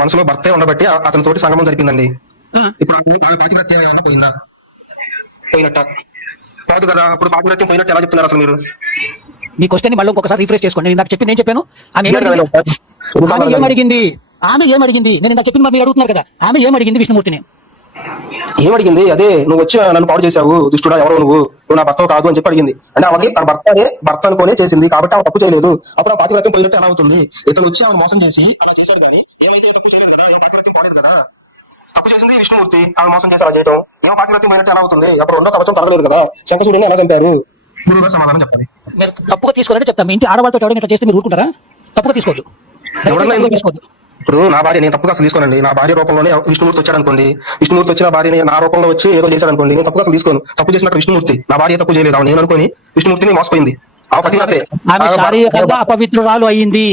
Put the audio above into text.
మనసులో భర్తే ఉండబట్టి అతని తోటి సంగమం జరిపిందండి. ఇప్పుడు పాతివ్రత్యం ఏమన్నా పోయిందా? పోయినట్ట కాదు కదా. అప్పుడు పాతివ్రత్యం పోయినట్టు ఎలా చెప్తున్నారు అసలు మీరు? మీ క్వశ్చన్ మళ్ళీ ఒకసారి రిఫ్రెష్ చేసుకోండి. నేను నాకు చెప్పింది ఏం చెప్పాను? ఆమె ఏమడిగింది? ఆమె ఏమడిగింది? నేను ఇందాక చెప్పింది మీరు అడుగుతున్నారు కదా, ఆమె ఏమడిగింది విష్ణుమూర్తిని? ఏమడిగింది? అదే నువ్వు వచ్చి నన్ను పాడు చేశావు, దుష్టుడా, ఎవరు నువ్వు నా భర్త కాదు అని చెప్పి అడిగింది. అంటే ఆమెకి తన భర్త అనుకునే చేసింది కాబట్టి ఆమె తప్పు చేయలేదు. అప్పుడు ఆ పాతివ్రత్యం పోయినట్టు ఎలా అవుతుంది? ఇతను వచ్చి ఆమె మోసం చేసి అలా చేశాడు కానీ ఏమైతే తప్పు చేయలేదు కదా, ఏ పాతివ్రత్యం పోలేదు కదా. తప్పు చేసింది విష్ణుమూర్తి, ఆమె మోసం చేసి అలా చేయటం ఏమో పాతివ్రత్యం పోయినట్టు ఎలా అవుతుంది? అప్పుడు రెండో కవచం తరగలేదు కదా, శంఖచూడిని ఎలా చంపారు? గురువుగా సమాధానం చెప్పాలి. మీరు తప్పుగా తీసుకోవాలంటే చెప్తాను. మీ ఇంటి ఆడవాళ్ళతో ఎవరైనా ఇట్లా చేస్తే మీరు ఊరుకుంటారా? తప్పుగా తీసుకోవద్దు. ఎవరన్నా ఎందుకు తీసుకోవద్దు? ఇప్పుడు నా భార్య నేను తప్పుగా అసలు తీసుకోనండి. నా భార్య రూపంలోనే విష్ణుమూర్తి వచ్చాడు అనుకోండి, విష్ణుమూర్తి వచ్చిన భార్యని నా రూపంలో వచ్చి ఏదో చేశాడు అనుకోండి, నేను తప్పుగా అసలు తీసుకోను. తప్పు చేసినట్టు విష్ణుమూర్తి, నా భార్య తప్పు చేయలేదు, నేను అనుకుని విష్ణుమూర్తిని మోసపోయింది. ఆమె శారీరకంగా అపవిత్రురాలు అయ్యింది.